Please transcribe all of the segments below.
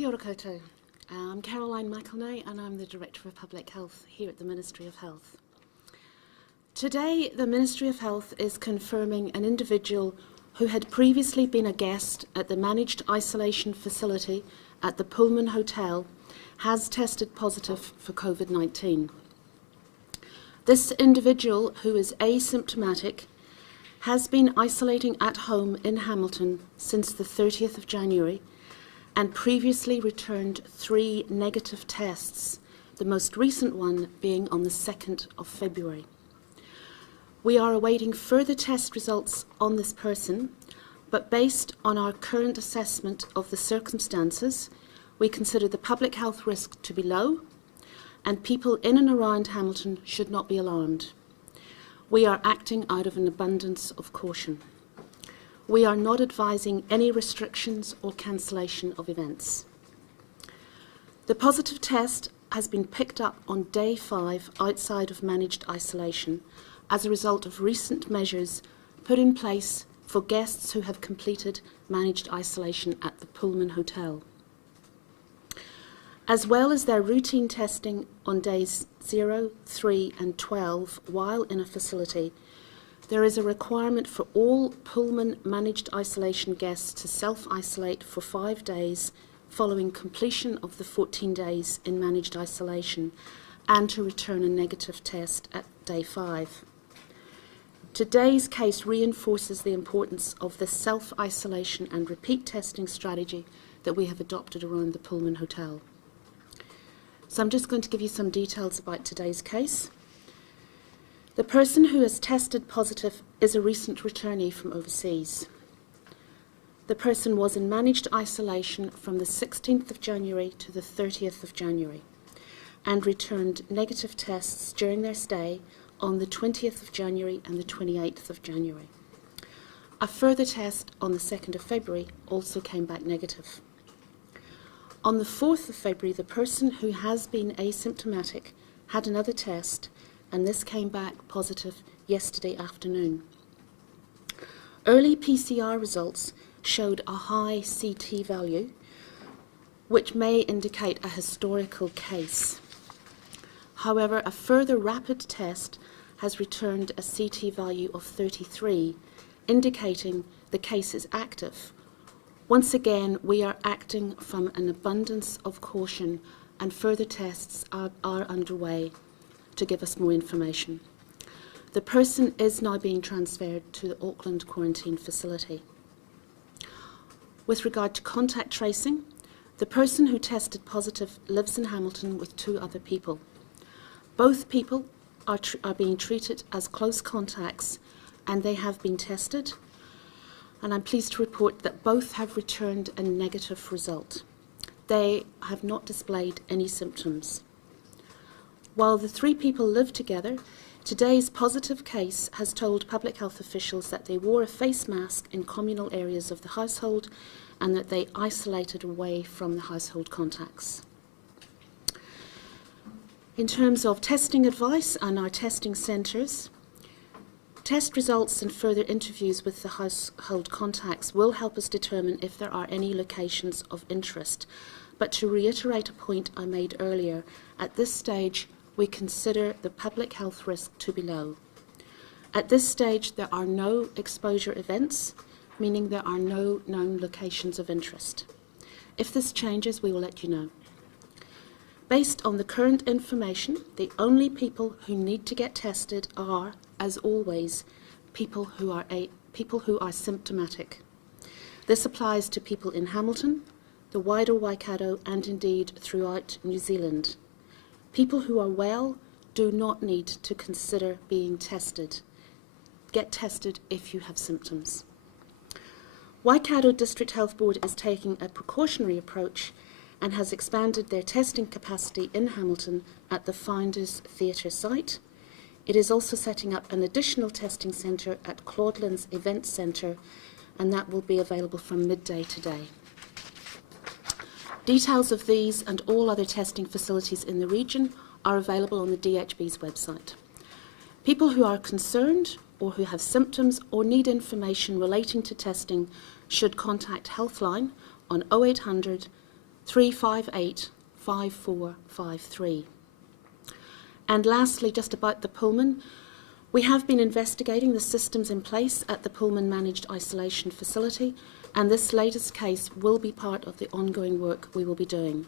Kia ora koutou. I'm Caroline McElnay and I'm the Director of Public Health here at the Ministry of Health. Today, the Ministry of Health is confirming an individual who had previously been a guest at the managed isolation facility at the Pullman Hotel has tested positive for COVID-19. This individual, who is asymptomatic, has been isolating at home in Hamilton since the 30th of January and previously returned 3 negative tests, the most recent one being on the 2nd of February. We are awaiting further test results on this person, but based on our current assessment of the circumstances, we consider the public health risk to be low and people in and around Hamilton should not be alarmed. We are acting out of an abundance of caution. We are not advising any restrictions or cancellation of events. The positive test has been picked up on day 5 outside of managed isolation as a result of recent measures put in place for guests who have completed managed isolation at the Pullman Hotel. As well as their routine testing on days 0, 3 and 12 while in a facility, there is a requirement for all Pullman managed isolation guests to self-isolate for 5 days following completion of the 14 days in managed isolation and to return a negative test at day 5. Today's case reinforces the importance of the self-isolation and repeat testing strategy that we have adopted around the Pullman Hotel. So I'm just going to give you some details about today's case. The person who has tested positive is a recent returnee from overseas. The person was in managed isolation from the 16th of January to the 30th of January and returned negative tests during their stay on the 20th of January and the 28th of January. A further test on the 2nd of February also came back negative. On the 4th of February, the person who has been asymptomatic had another test, and this came back positive yesterday afternoon. Early PCR results showed a high CT value, which may indicate a historical case. However, a further rapid test has returned a CT value of 33, indicating the case is active. Once again, we are acting from an abundance of caution and further tests are underway to give us more information. The person is now being transferred to the Auckland quarantine facility. With regard to contact tracing, the person who tested positive lives in Hamilton with 2 other people. Both people are being treated as close contacts and they have been tested, and I'm pleased to report that both have returned a negative result. They have not displayed any symptoms. While the 3 people live together, today's positive case has told public health officials that they wore a face mask in communal areas of the household and that they isolated away from the household contacts. In terms of testing advice and our testing centres, test results and further interviews with the household contacts will help us determine if there are any locations of interest. But to reiterate a point I made earlier, at this stage we consider the public health risk to be low. At this stage there are no exposure events, meaning there are no known locations of interest. If this changes, we will let you know. Based on the current information, the only people who need to get tested are, as always, people who are symptomatic. This applies to people in Hamilton, the wider Waikato, and indeed throughout New Zealand. People who are well do not need to consider being tested. Get tested if you have symptoms. Waikato District Health Board is taking a precautionary approach and has expanded their testing capacity in Hamilton at the Founders Theatre site. It is also setting up an additional testing centre at Claudelands Event Centre, and that will be available from midday today. Details of these and all other testing facilities in the region are available on the DHB's website. People who are concerned or who have symptoms or need information relating to testing should contact Healthline on 0800 358 5453. And lastly, just about the Pullman, we have been investigating the systems in place at the Pullman Managed Isolation Facility, and this latest case will be part of the ongoing work we will be doing.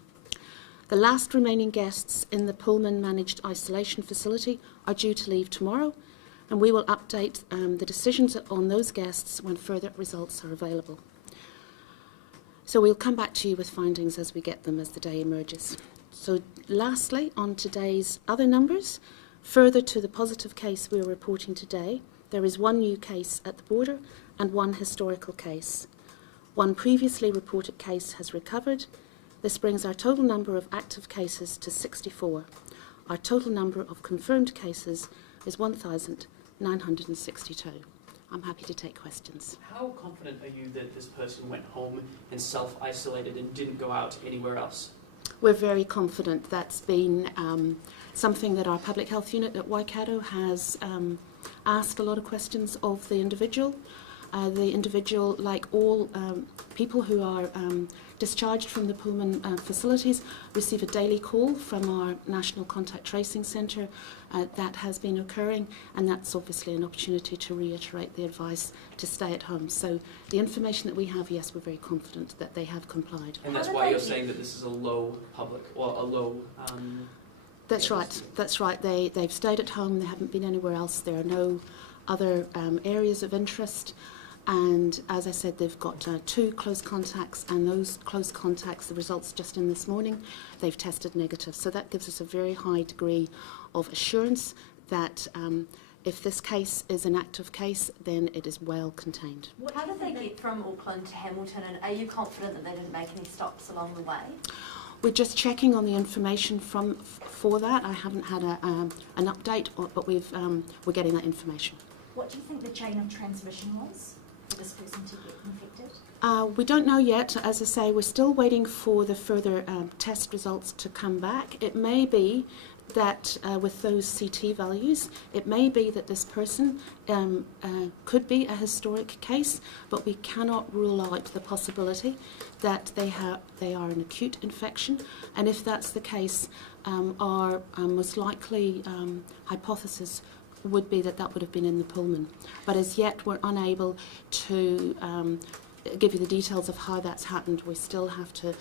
The last remaining guests in the Pullman Managed Isolation Facility are due to leave tomorrow, and we will update the decisions on those guests when further results are available. So we'll come back to you with findings as we get them as the day emerges. So lastly, on today's other numbers, further to the positive case we are reporting today, there is one new case at the border and one historical case. One previously reported case has recovered. This brings our total number of active cases to 64. Our total number of confirmed cases is 1,962. I'm happy to take questions. How confident are you that this person went home and self-isolated and didn't go out anywhere else? We're very confident. That's been something that our public health unit at Waikato has asked a lot of questions of the individual. The individual, like all people who are discharged from the Pullman facilities, receive a daily call from our National Contact Tracing Centre. That has been occurring, and that's obviously an opportunity to reiterate the advice to stay at home. So the information that we have, yes, we're very confident that they have complied. And that's why you're saying that this is a low public, or a low... That's right, that's right. They've stayed at home, they haven't been anywhere else. There are no other areas of interest. And as I said, they've got 2 close contacts, and those close contacts, the results just in this morning, they've tested negative. So that gives us a very high degree of assurance that if this case is an active case, then it is well contained. How did they get from Auckland to Hamilton, and are you confident that they didn't make any stops along the way? We're just checking on the information for that. I haven't had an update, but we're getting that information. What do you think the chain of transmission was for this person to get infected? We don't know yet. As I say, we're still waiting for the further test results to come back. It may be that with those CT values, it may be that this person could be a historic case, but we cannot rule out the possibility that they are an acute infection. And if that's the case, our most likely hypothesis would be that that would have been in the Pullman. But as yet, we're unable to give you the details of how that's happened. We still have to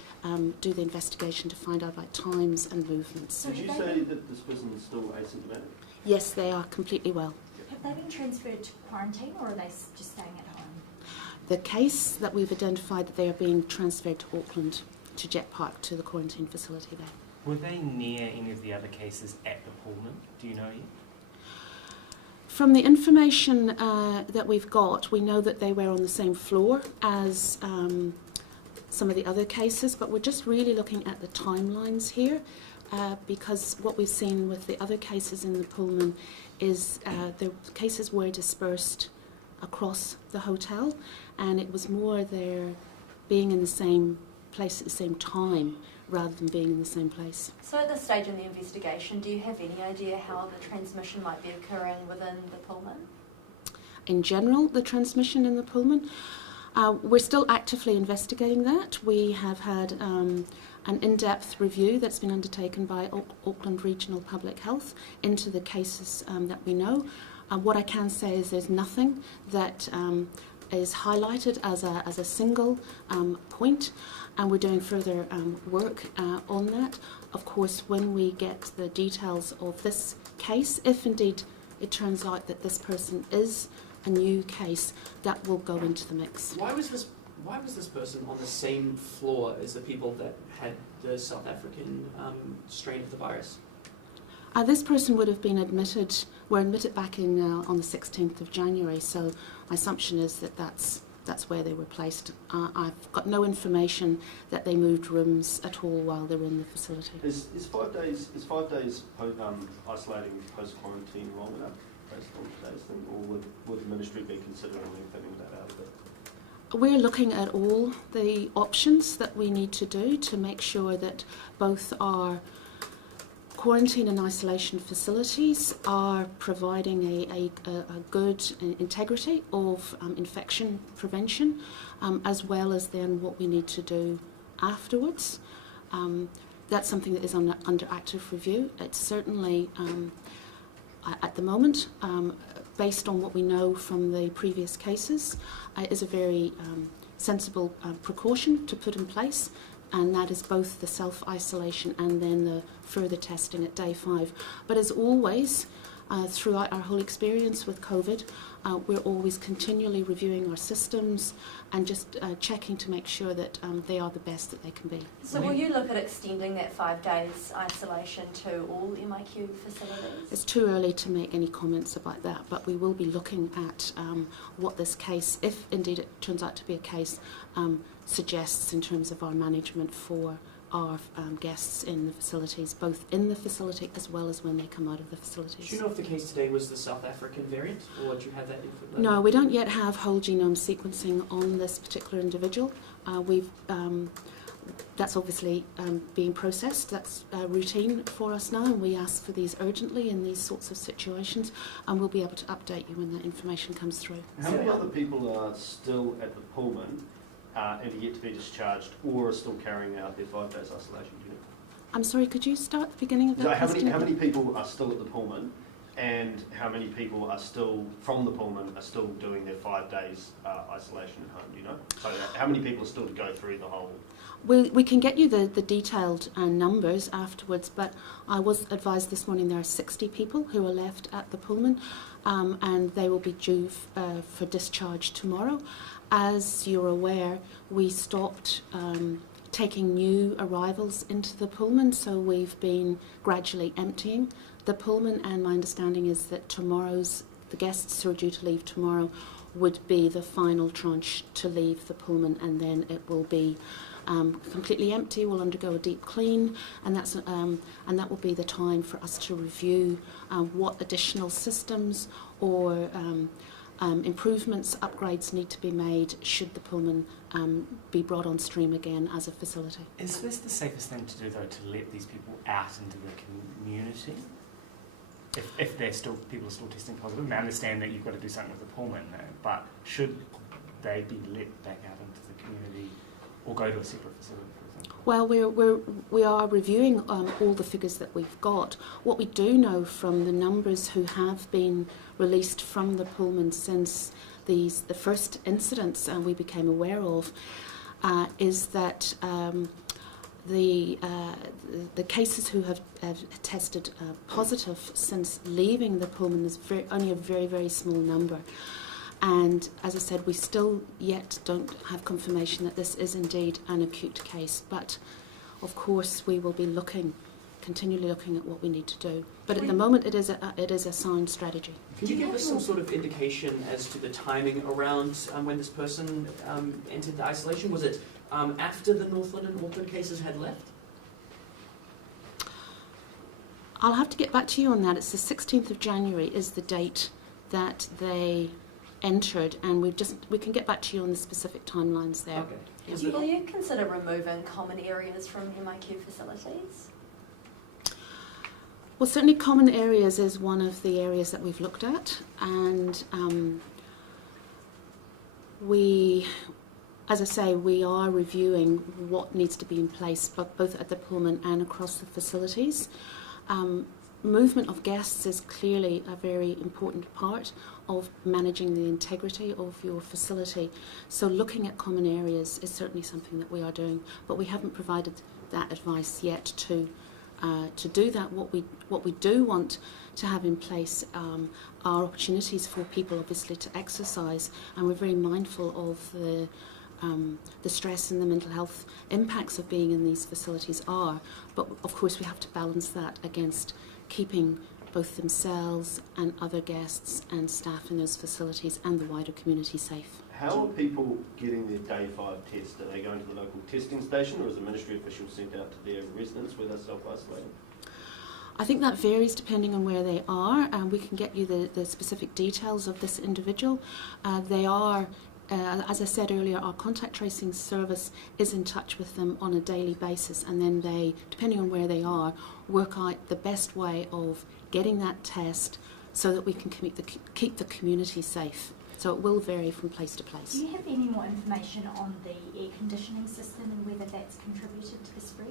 do the investigation to find out about times and movements. Did you say that this person is still asymptomatic? Yes, they are completely well. Have they been transferred to quarantine, or are they just staying at home? The case that we've identified, that they are being transferred to Auckland, to Jet Park, to the quarantine facility there. Were they near any of the other cases at the Pullman? Do you know yet? From the information that we've got, we know that they were on the same floor as some of the other cases, but we're just really looking at the timelines here because what we've seen with the other cases in the Pullman is the cases were dispersed across the hotel, and it was more their being in the same place at the same time rather than being in the same place. So at this stage in the investigation, do you have any idea how the transmission might be occurring within the Pullman? In general, the transmission in the Pullman, we're still actively investigating that. We have had an in-depth review that's been undertaken by Auckland Regional Public Health into the cases that we know. What I can say is there's nothing that is highlighted as a single point, and we're doing further work on that. Of course, when we get the details of this case, if indeed it turns out that this person is a new case, that will go into the mix. Why was this person on the same floor as the people that had the South African strain of the virus? This person would have been admitted, were admitted back in on the 16th of January, so my assumption is that that's where they were placed. I've got no information that they moved rooms at all while they were in the facility. Is 5 days isolating post-quarantine long enough based on today's thing, or would the ministry be considering lengthening that out a bit? We're looking at all the options that we need to do to make sure that both our quarantine and isolation facilities are providing a good integrity of infection prevention, as well as then what we need to do afterwards. that's something that is under active review. It's certainly, at the moment, based on what we know from the previous cases, is a very sensible precaution to put in place, and that is both the self-isolation and then the further testing at day 5. But as always, throughout our whole experience with COVID, we're always continually reviewing our systems and just checking to make sure that they are the best that they can be. So will you look at extending that 5 days isolation to all MIQ facilities? It's too early to make any comments about that, but we will be looking at what this case, if indeed it turns out to be a case, suggests in terms of our management for our guests in the facilities, both in the facility as well as when they come out of the facilities. Do you know if the case today was the South African variant, or do you have that info? No, we don't yet have whole genome sequencing on this particular individual. That's obviously being processed. That's routine for us now, and we ask for these urgently in these sorts of situations, and we'll be able to update you when that information comes through. How many other people are still at the Pullman and are yet to be discharged, or are still carrying out their 5 days isolation? Do you know? I'm sorry, could you start at the beginning of that So question? how many people are still at the Pullman, and how many people are still from the Pullman are still doing their 5 days isolation at home? Do you know? So how many people are still to go through the whole? We can get you the detailed numbers afterwards, but I was advised this morning there are 60 people who are left at the Pullman, and they will be due for discharge tomorrow. As you're aware, we stopped taking new arrivals into the Pullman, so we've been gradually emptying the Pullman, and my understanding is that the guests who are due to leave tomorrow would be the final tranche to leave the Pullman, and then it will be completely empty. We'll undergo a deep clean, and that will be the time for us to review what additional systems or improvements, upgrades need to be made should the Pullman be brought on stream again as a facility. Is this the safest thing to do, though, to let these people out into the community? If people are still testing positive, and I understand that you've got to do something with the Pullman, but should they be let back out into the community or go to a separate facility, for example? Well, we are reviewing all the figures that we've got. What we do know from the numbers who have been released from the Pullman since the first incidents we became aware of is that the cases who have tested positive since leaving the Pullman is only a very, very small number. And as I said, we still yet don't have confirmation that this is indeed an acute case. But of course, we will be continually looking at what we need to do. But at the moment, it is a sound strategy. Can you give us some sort of indication as to the timing around when this person entered the isolation? Was it after the Northland and Auckland cases had left? I'll have to get back to you on that. It's the 16th of January is the date that they entered, and we can get back to you on the specific timelines there. Okay. Will you consider removing common areas from MIQ facilities? Well, certainly common areas is one of the areas that we've looked at, and as I say, we are reviewing what needs to be in place, both at the Pullman and across the facilities. Movement of guests is clearly a very important part of managing the integrity of your facility. So looking at common areas is certainly something that we are doing, but we haven't provided that advice yet to do that. What we do want to have in place are opportunities for people, obviously, to exercise, and we're very mindful of the stress and the mental health impacts of being in these facilities are. But of course, we have to balance that against keeping both themselves and other guests and staff in those facilities and the wider community safe. How are people getting their day 5 test? Are they going to the local testing station, or is a ministry official sent out to their residents where they're self-isolating? I think that varies depending on where they are, and we can get you the specific details of this individual. They are, as I said earlier, our contact tracing service is in touch with them on a daily basis, and then they, depending on where they are, work out the best way of getting that test so that we can keep the community safe. So it will vary from place to place. Do you have any more information on the air conditioning system and whether that's contributed to the spread?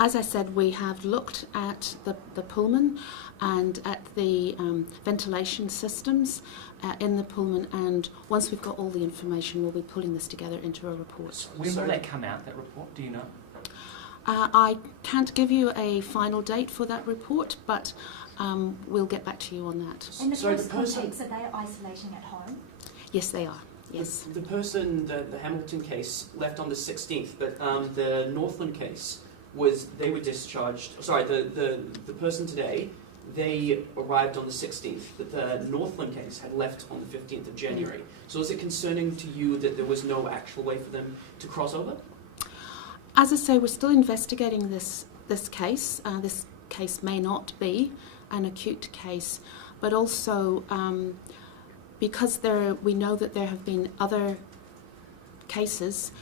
As I said, we have looked at the Pullman and at the ventilation systems in the Pullman, and once we've got all the information, we'll be pulling this together into a report. When will that come out, that report? Do you know? I can't give you a final date for that report, but we'll get back to you on that. And the Sorry, close the person- contacts, are they isolating at home? Yes, they are. Yes. The person, the Hamilton case, left on the 16th, but the Northland case they were discharged. Sorry, the person today, they arrived on the 16th, but the Northland case had left on the 15th of January. So is it concerning to you that there was no actual way for them to cross over? As I say, we're still investigating this case. This case may not be an acute case, but also because we know that there have been other cases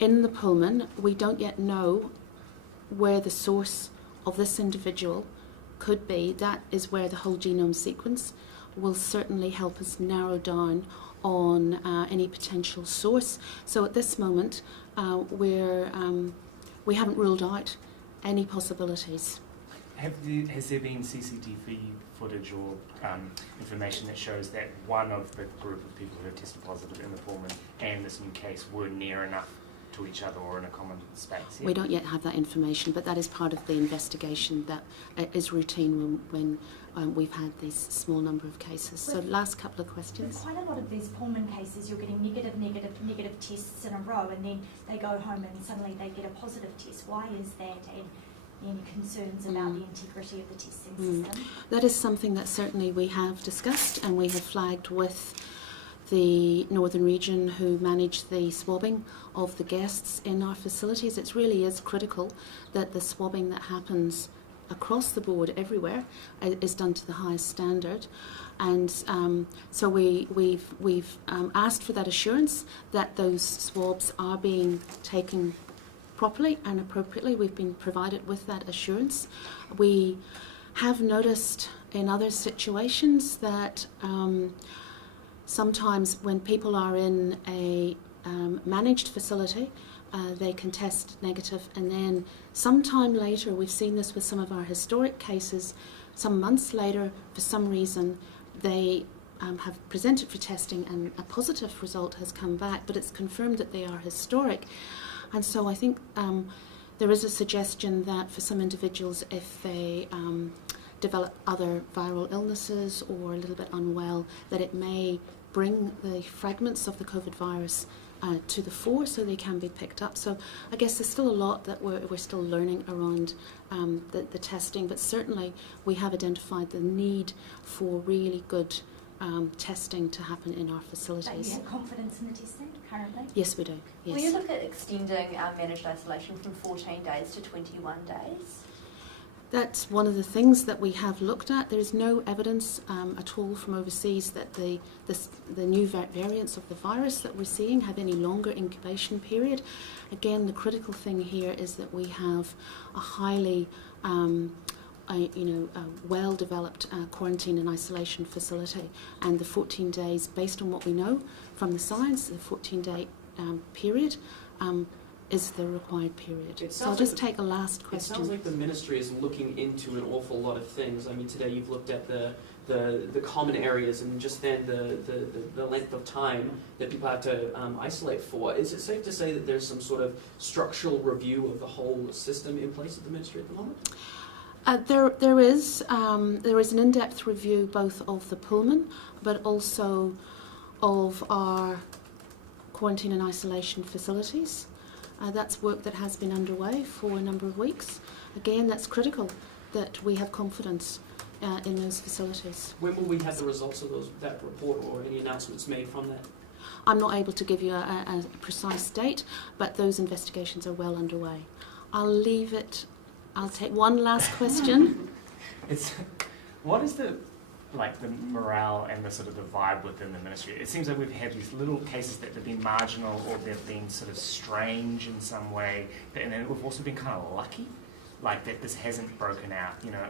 in the Pullman, we don't yet know where the source of this individual could be. That is where the whole genome sequence will certainly help us narrow down on any potential source. So at this moment, we haven't ruled out any possibilities. Has there been CCTV footage or information that shows that one of the group of people who have tested positive in the Pullman and this new case were near enough to each other or in a common space? Yeah? We don't yet have that information, but that is part of the investigation that is routine when we've had these small number of cases. So last couple of With questions. quite a lot of these Pullman cases, you're getting negative tests in a row, and then they go home and suddenly they get a positive test. Why is that? And any concerns about the integrity of the testing system? That is something that certainly we have discussed and we have flagged with the Northern Region who manage the swabbing of the guests in our facilities. It really is critical that the swabbing that happens across the board everywhere is done to the highest standard, and so we've asked for that assurance that those swabs are being taken properly and appropriately. We've been provided with that assurance. We have noticed in other situations that sometimes when people are in a managed facility, they can test negative, and then sometime later, we've seen this with some of our historic cases, some months later, for some reason, they have presented for testing and a positive result has come back, but it's confirmed that they are historic. And so I think there is a suggestion that for some individuals, if they develop other viral illnesses or a little bit unwell, that it may bring the fragments of the COVID virus to the fore so they can be picked up. So I guess there's still a lot that we're still learning around the testing, but certainly we have identified the need for really good testing to happen in our But you facilities. have confidence in the testing currently? Yes, we do. Will you Yes. look at extending managed isolation from 14 days to 21 days? That's one of the things that we have looked at. There is no evidence at all from overseas that the new variants of the virus that we're seeing have any longer incubation period. Again, the critical thing here is that we have a highly well-developed quarantine and isolation facility, and the 14 days, based on what we know from the science, the 14-day period is the required period. It So I'll sounds just like take a last It question. sounds like the ministry is looking into an awful lot of things. I mean, today you've looked at the common areas and just then the length of time that people have to isolate for. Is it safe to say that there's some sort of structural review of the whole system in place at the ministry at the moment? There is an in-depth review both of the Pullman, but also of our quarantine and isolation facilities. That's work that has been underway for a number of weeks. Again, that's critical that we have confidence in those facilities. When will we have the results of that report or any announcements made from that? I'm not able to give you a precise date, but those investigations are well underway. I'll take one last question. What is the morale and the sort of the vibe within the ministry? It seems like we've had these little cases that have been marginal or they've been sort of strange in some way, and then we've also been kind of lucky, like that this hasn't broken out. You know,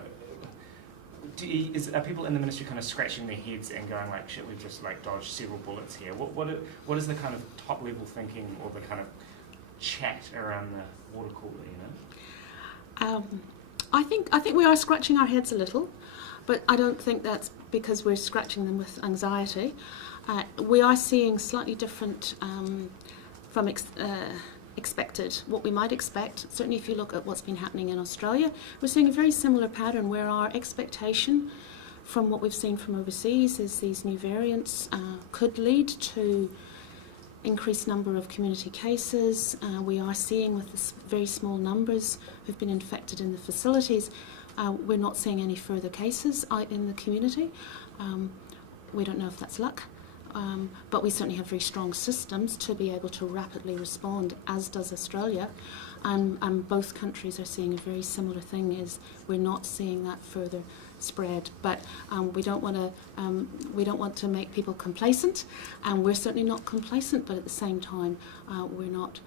Are people in the ministry kind of scratching their heads and going like, shit, we've just like dodged several bullets here? What is the kind of top level thinking or the kind of chat around the water cooler, you know? I think we are scratching our heads a little, but I don't think that's because we're scratching them with anxiety. We are seeing slightly different from expected, what we might expect. Certainly if you look at what's been happening in Australia, we're seeing a very similar pattern where our expectation from what we've seen from overseas is these new variants could lead to increased number of community cases. We are seeing with the very small numbers who've been infected in the facilities, we're not seeing any further cases out in the community. We don't know if that's luck. But we certainly have very strong systems to be able to rapidly respond, as does Australia, and both countries are seeing a very similar thing. Is we're not seeing that further spread, but we don't want to make people complacent, and we're certainly not complacent. But at the same time, we're not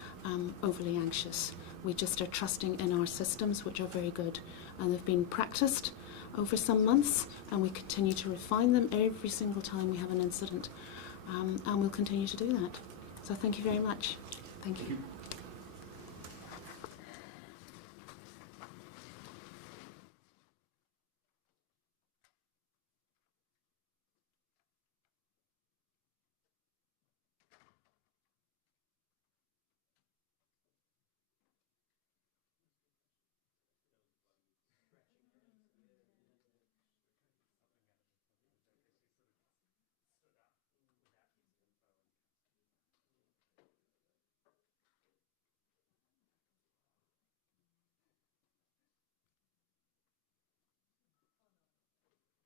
overly anxious. We just are trusting in our systems, which are very good, and they've been practiced over some months, and we continue to refine them every single time we have an incident. And we'll continue to do that. So thank you very much. Thank you.